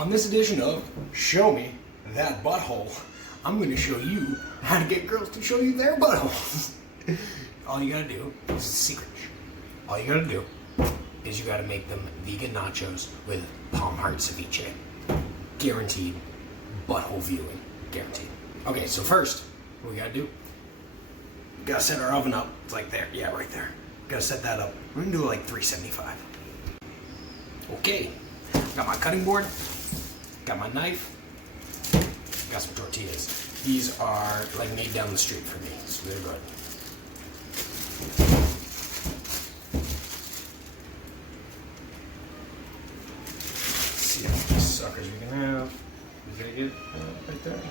On this edition of Show Me That Butthole, I'm going to show you how to get girls to show you their buttholes. All you gotta do is a secret. All you gotta do is you gotta make them vegan nachos with palm heart ceviche. Guaranteed butthole viewing. Guaranteed. Okay, so first, what we gotta do, we gotta set our oven up. It's like there. Yeah, right there. Gotta set that up. We're gonna do it like 375. Okay. Got my cutting board. Got my knife. Got some tortillas. These are like made down the street for me, so they're good. Let's see how many suckers we can have. Is that good? Right there. Okay.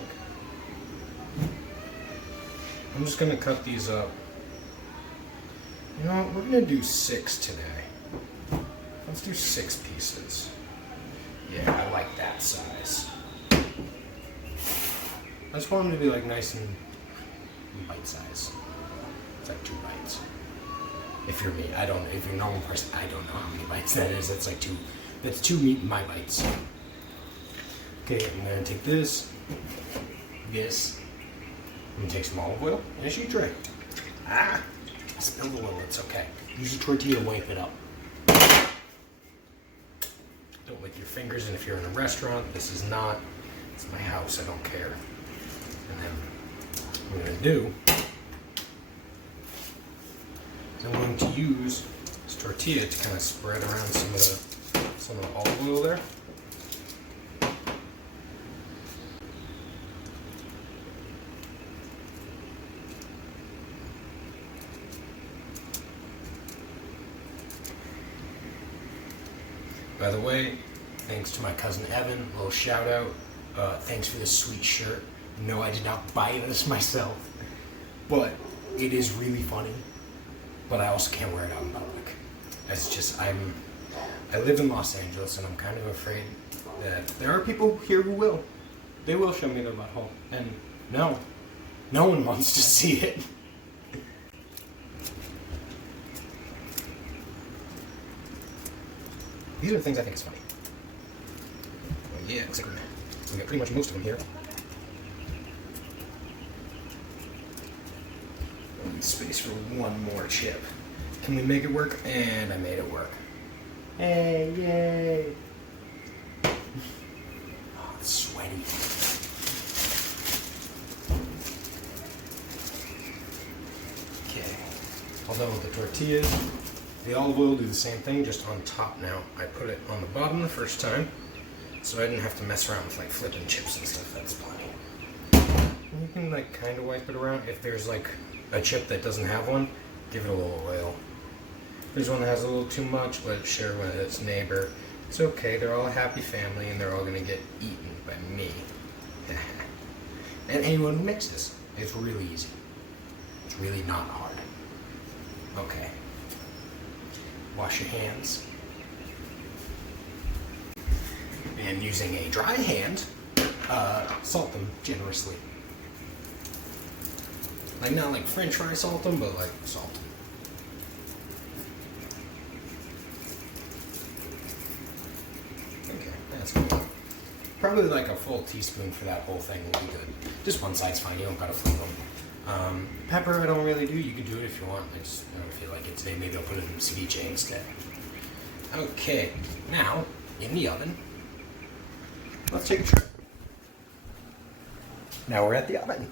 I'm just gonna cut these up. You know what? We're gonna do 6 today. Let's do 6 pieces. Yeah, I like that size. I just want them to be like nice and bite size. It's like 2 bites. If you're me, if you're a normal person, I don't know how many bites that is. That's like 2. That's 2 meat in my bites. Okay, I'm gonna take this. I'm gonna take some olive oil and a sheet tray. I spilled a little. It's okay. Use a tortilla to wipe it up. Don't lick your fingers, and if you're in a restaurant, this is not. It's my house. I don't care. And then what I'm going to do is I'm going to use this tortilla to kind of spread around some of the olive oil there. By the way, thanks to my cousin Evan, a little shout out. Thanks for this sweet shirt. No, I did not buy this myself, but it is really funny. But I also can't wear it out in public. It's just I live in Los Angeles, and I'm kind of afraid that there are people here who will. They will show me their butthole, and no one wants to see it. These are the things I think is funny. Well, yeah, looks like we got pretty much most of them here. Space for one more chip. Can we make it work? And I made it work. Hey, yay! Oh, it's sweaty. Okay. Although the tortillas, the olive oil do the same thing, just on top now. I put it on the bottom the first time, so I didn't have to mess around with like flipping chips and stuff. That's plenty. And you can like kind of wipe it around. If there's like a chip that doesn't have one, give it a little oil. If there's one that has a little too much, let it share with its neighbor. It's okay, they're all a happy family and they're all gonna get eaten by me. And anyone who makes this, it's really easy. It's really not hard. Okay. Wash your hands. And using a dry hand, salt them generously. Like not like French fry salt them, but like salt them. Okay, that's good. Probably like a full teaspoon for that whole thing will be good. Just one side's fine, you don't gotta flip them. Pepper I don't really do, you can do it if you want. I just don't feel like it today. Maybe I'll put it in ceviche instead. Okay, now in the oven. Let's take a trip. Now we're at the oven.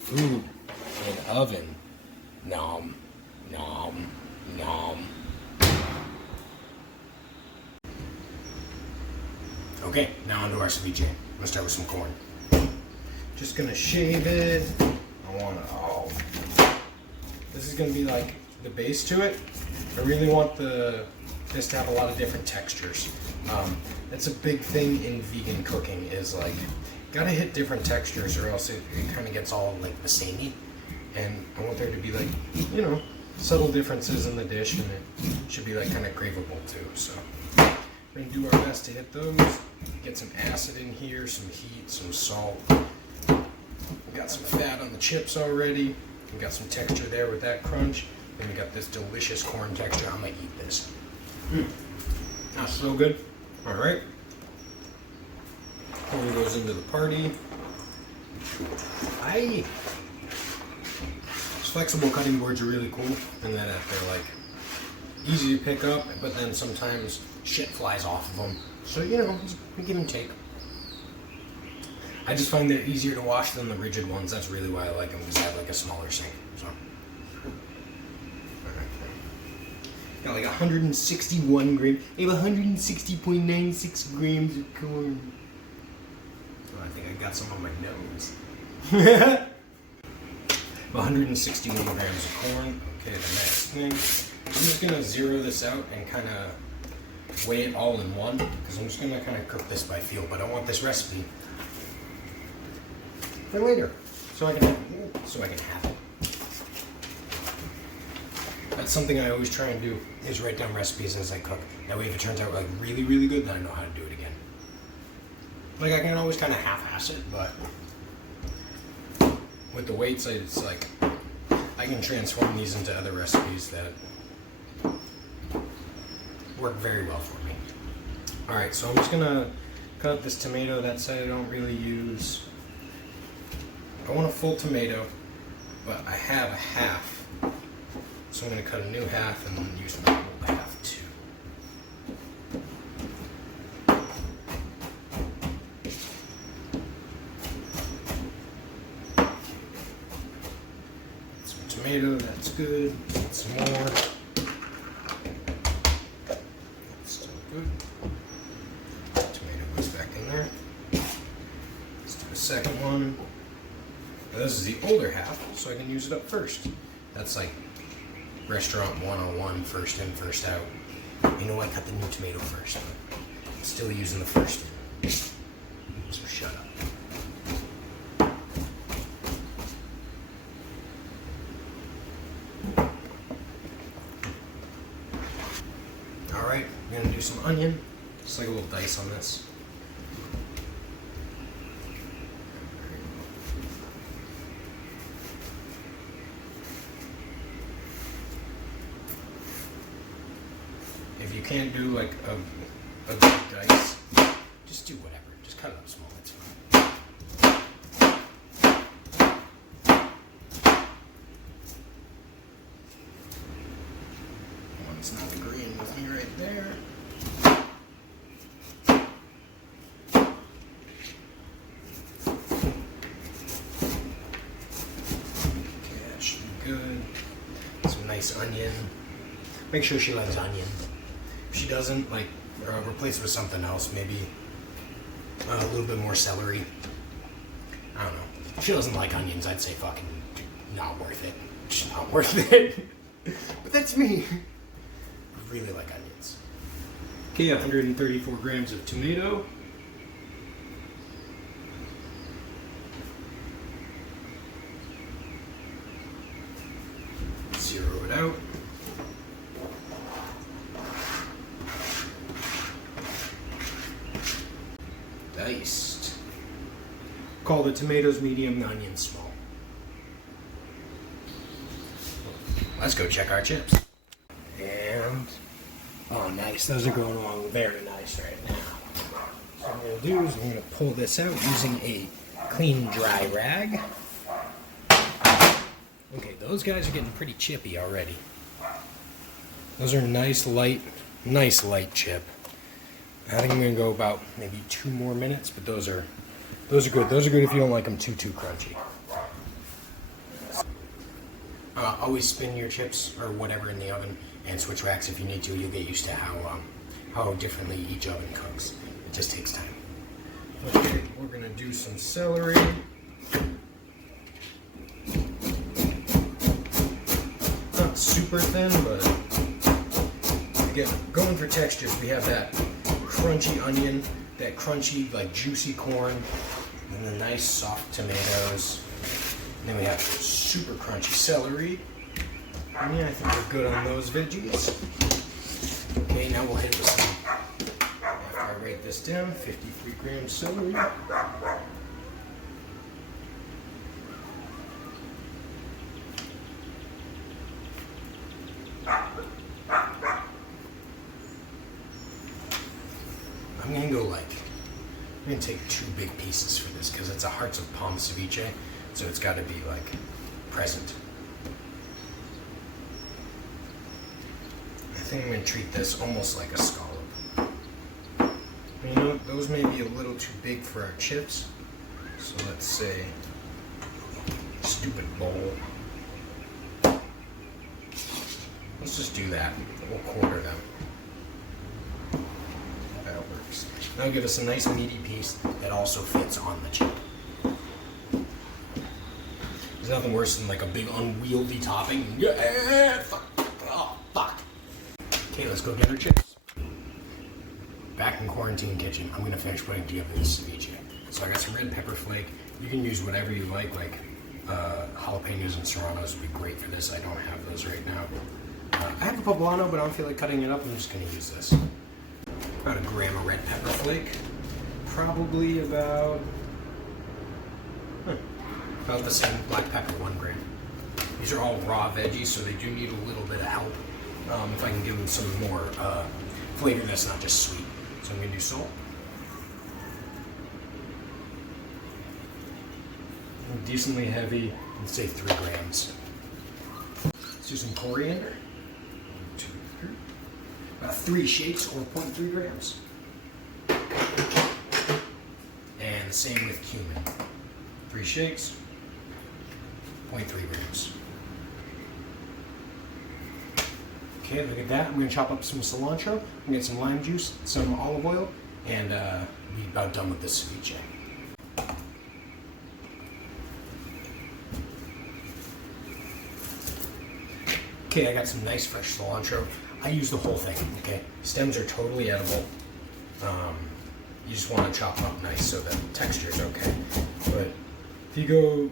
Food in oven. Nom, nom, nom. Okay, now onto our ceviche. I'm gonna start with some corn. Just gonna shave it. This is gonna be like the base to it. I really want this to have a lot of different textures. That's a big thing in vegan cooking is like, gotta hit different textures or else it kind of gets all like the samey. And I want there to be like, you know, subtle differences in the dish, and it should be like kind of craveable too. So we're gonna do our best to hit those. Get some acid in here, some heat, some salt. We got some fat on the chips already. We got some texture there with that crunch. Then we got this delicious corn texture. I'm gonna eat this. Oh That's so good. All right. Corn goes into the party. These flexible cutting boards are really cool in that they're like easy to pick up, but then sometimes shit flies off of them. So, you know, we give and take. I just find they're easier to wash than the rigid ones. That's really why I like them, because I have like a smaller sink. So, got like 161 grams. I have 160.96 grams of corn. Oh, I think I got some on my nose. 161 grams of corn. Okay, the next thing. I'm just gonna zero this out and kind of weigh it all in one, because I'm just gonna kind of cook this by feel. But I want this recipe for later, so I can have it. That's something I always try and do, is write down recipes as I cook. That way if it turns out like really, really good, then I know how to do it again. Like I can always kind of half-ass it, but with the weights, it's like I can transform these into other recipes that work very well for me. Alright, so I'm just gonna cut this tomato. That side I don't really use. I want a full tomato, but I have a half. So I'm going to cut a new half and then use my old half too. Some tomato, that's good. Get some more. That's still good. Tomato goes back in there. Let's do a second one. Now this is the older half, so I can use it up first. That's like restaurant 101, first in, first out. You know, I cut the new tomato first, but I'm still using the first one. So shut up. Alright, I'm gonna do some onion. Just like a little dice on this. If you can't do like a big dice, just do whatever. Just cut it up small. It's fine. One's not agreeing with me right there. Okay, that should be good. Some nice onion. Make sure she likes onion. If she doesn't, like, replace with something else, maybe a little bit more celery. I don't know. If she doesn't like onions, I'd say fucking not worth it. Just not worth it. But that's me. I really like onions. Okay, 134 grams of tomato. Zero it out. Diced. Call the tomatoes medium, the onions small. Let's go check our chips. And, oh nice, those are going along very nice right now. So what I'm going to do is I'm going to pull this out using a clean dry rag. Okay, those guys are getting pretty chippy already. Those are nice light chip. I think I'm going to go about maybe 2 more minutes, but those are good. Those are good if you don't like them too crunchy. Always spin your chips or whatever in the oven and switch racks if you need to. You'll get used to how differently each oven cooks. It just takes time. Okay, we're going to do some celery. Not super thin, but again, going for textures, we have that crunchy onion, that crunchy, like juicy corn, and the nice soft tomatoes. And then we have super crunchy celery. And yeah, I think we're good on those veggies. Okay, now we'll hit it with some, after I write this down, 53 grams celery. I'm gonna take 2 big pieces for this because it's a hearts of palm ceviche, so it's got to be like present. I think I'm gonna treat this almost like a scallop. You know, those may be a little too big for our chips, so let's say stupid bowl. Let's just do that. We'll quarter them. That works. That'll give us a nice meaty piece that also fits on the chip. There's nothing worse than like a big unwieldy topping. Yeah, fuck. Oh, fuck. Okay, let's go get our chips. Back in quarantine kitchen, I'm gonna finish putting together this ceviche. So I got some red pepper flake. You can use whatever you like jalapenos and serranos would be great for this. I don't have those right now. I have a poblano, but I don't feel like cutting it up. I'm just gonna use this. About 1 gram of red pepper flake. Probably about the same black pepper, 1 gram. These are all raw veggies, so they do need a little bit of help. If I can give them some more flavor that's not just sweet. So I'm gonna do salt. Decently heavy, let's say 3 grams. Let's do some coriander. 1, 2, 3. About 3 shakes or 0.3 grams. And the same with cumin. 3 shakes, 0.3 grams. Okay, look at that. I'm going to chop up some cilantro. I'm going to get some lime juice, some olive oil, and be about done with this ceviche. Okay, I got some nice fresh cilantro. I use the whole thing, okay? Stems are totally edible. You just want to chop them up nice so the texture is okay. But if you go,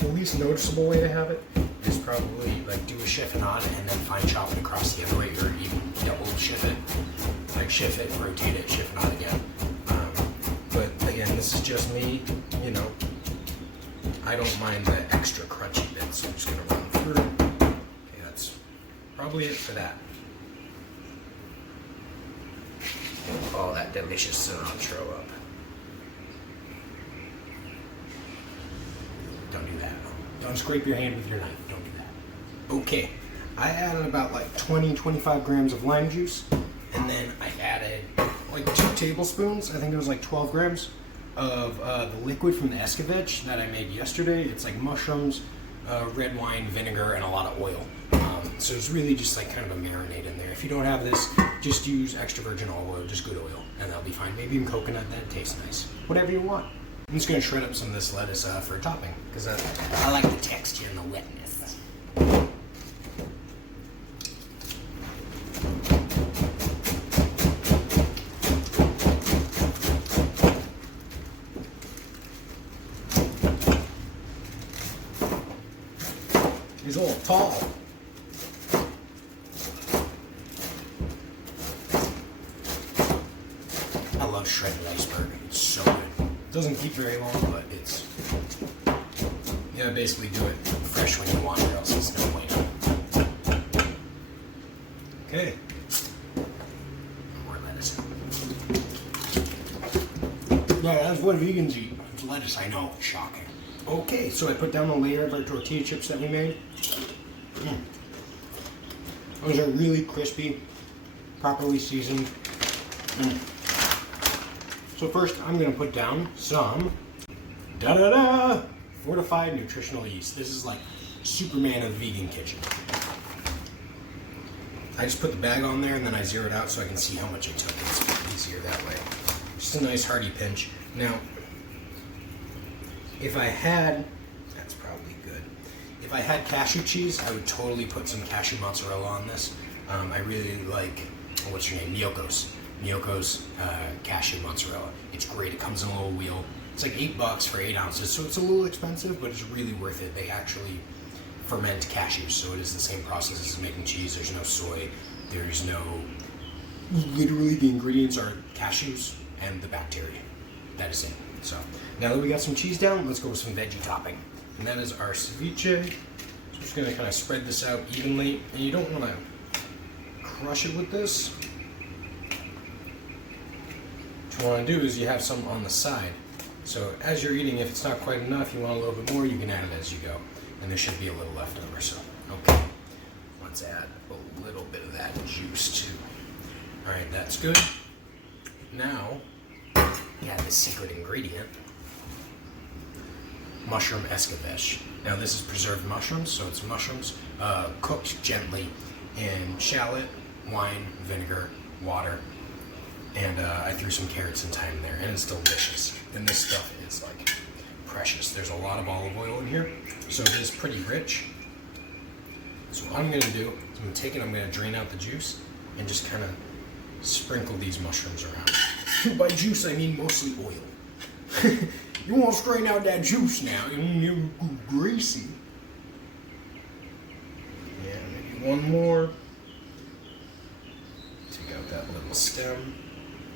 the least noticeable way to have it is probably like do a chiffonade and then fine chop it across the other way, or even double shift it. Like shift it, rotate it, chiffonade again. But again, this is just me, you know. I don't mind the extra crunchy bits, so I'm just gonna run through. Okay, that's probably it for that. Oh, that delicious cilantro up. Don't do that. Don't scrape your hand with your knife. Don't do that. Okay, I added about like 20-25 grams of lime juice, and then I added like 2 tablespoons, I think it was like 12 grams, of the liquid from the Ceviche that I made yesterday. It's like mushrooms, red wine, vinegar, and a lot of oil. So it's really just like kind of a marinade in there. If you don't have this, just use extra virgin olive oil, just good oil, and that'll be fine. Maybe even coconut, that tastes nice. Whatever you want. I'm just going to shred up some of this lettuce for a topping, because I like the texture and the wetness. He's a little tall. I love shredded iceberg. It's so good. It doesn't keep very long, but it's, you know, basically do it fresh when you want, or else it's no point. Okay. More lettuce. Yeah, that's what vegans eat. It's lettuce, I know. Shocking. Okay, so I put down a layer of our tortilla chips that we made. Those are really crispy, properly seasoned. So first, I'm going to put down some fortified nutritional yeast. This is like Superman of the vegan kitchen. I just put the bag on there and then I zero it out so I can see how much I took. It's easier that way. Just a nice hearty pinch. Now, if I had, that's probably good. If I had cashew cheese, I would totally put some cashew mozzarella on this. I really like, what's your name, Miyoko's cashew mozzarella. It's great. It comes in a little wheel. It's like $8 for 8 ounces, so it's a little expensive, but it's really worth it. They actually ferment cashews, so it is the same process as making cheese. There's no soy. There's no, literally the ingredients are cashews and the bacteria. That is it. So now that we got some cheese down, let's go with some veggie topping. And that is our ceviche. So I'm just gonna kind of spread this out evenly, and you don't want to crush it with this. What you want to do is you have some on the side. So as you're eating, if it's not quite enough, you want a little bit more, you can add it as you go. And there should be a little left over. So, okay. Let's add a little bit of that juice too. All right, that's good. Now, add the secret ingredient, mushroom escabeche. Now this is preserved mushrooms, so it's mushrooms cooked gently in shallot, wine, vinegar, water, and I threw some carrots and thyme in there, and it's delicious. And this stuff is like precious. There's a lot of olive oil in here, so it is pretty rich. So what I'm going to do is I'm going to take it, I'm going to drain out the juice, and just kind of sprinkle these mushrooms around. By juice, I mean mostly oil. You want to strain out that juice now, and you're greasy. Yeah, maybe one more. Take out that little stem.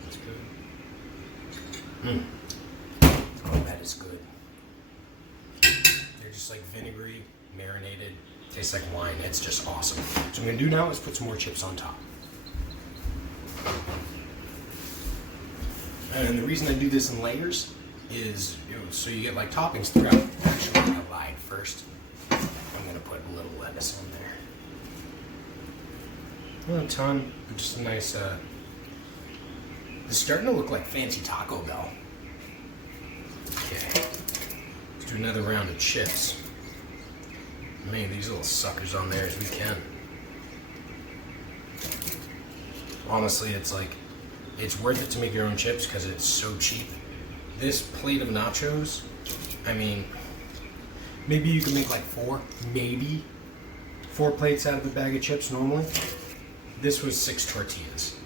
That's good. Oh, that is good. They're just like vinegary, marinated. Tastes like wine. It's just awesome. So what I'm going to do now is put some more chips on top. And the reason I do this in layers is, so you get like toppings throughout. Actually, I lied first. I'm going to put a little lettuce on there. Not a ton, but just a nice, it's starting to look like fancy Taco Bell. Okay. Let's do another round of chips. Man, these little suckers on there as we can. Honestly, it's like, it's worth it to make your own chips because it's so cheap. This plate of nachos, I mean, maybe you can make like maybe four plates out of a bag of chips normally. This was 6 tortillas.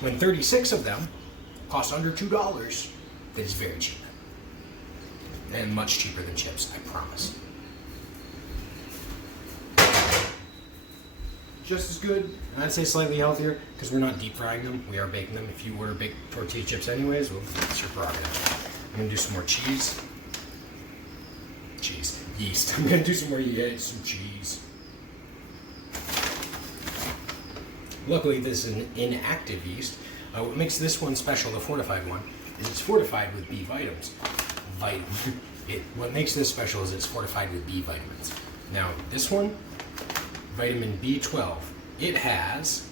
When 36 of them cost under $2, it is very cheap. And much cheaper than chips, I promise. Just as good, and I'd say slightly healthier, because we're not deep frying them, we are baking them. If you order baked tortilla chips anyways, well, it's your prerogative. I'm going to do some more cheese. Yeast. I'm going to do some more yeast, some cheese. Luckily, this is an inactive yeast. What makes this one special, the fortified one, is it's fortified with B vitamins. What makes this special is it's fortified with B vitamins. Now, this one, vitamin B12, it has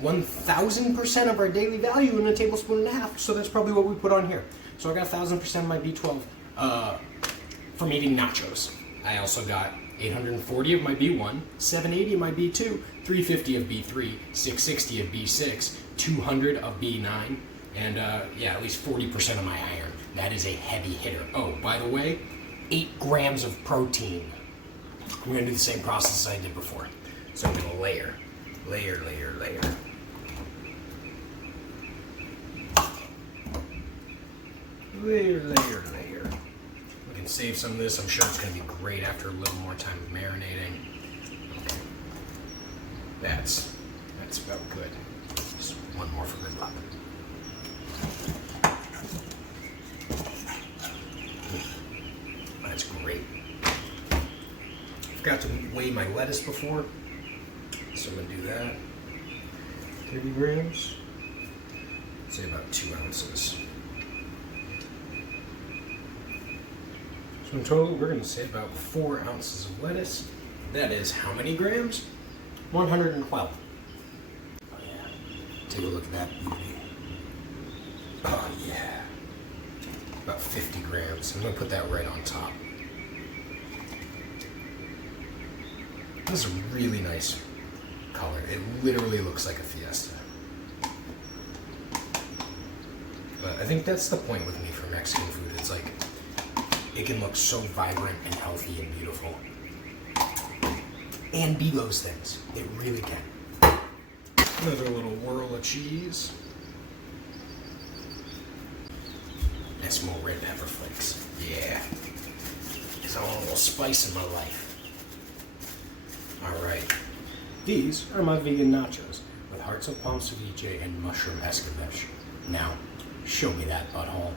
1,000% of our daily value in a tablespoon and a half, so that's probably what we put on here. So I got 1,000% of my B12 from eating nachos. I also got 840 of my B1, 780 of my B2, 350 of B3, 660 of B6, 200 of B9, and yeah, at least 40% of my iron. That is a heavy hitter. Oh, by the way, 8 grams of protein. I'm going to do the same process I did before. So I'm going to layer. Layer. We can save some of this. I'm sure it's going to be great after a little more time of marinating. Okay. That's about good. Just one more for good luck. That's great. Forgot to weigh my lettuce before, so I'm going to do that. 30 grams, say about 2 ounces. So in total, we're going to say about 4 ounces of lettuce. That is how many grams? 112. Oh yeah, take a look at that beauty. Oh yeah, about 50 grams. I'm going to put that right on top. This is a really nice color. It literally looks like a fiesta. But I think that's the point with me for Mexican food. It's like, it can look so vibrant and healthy and beautiful. And be those things. It really can. Another little whirl of cheese. And some more red pepper flakes. Yeah. Because I want a little spice in my life. Alright, these are my vegan nachos with hearts of palm ceviche and mushroom escabeche. Now, show me that butthole.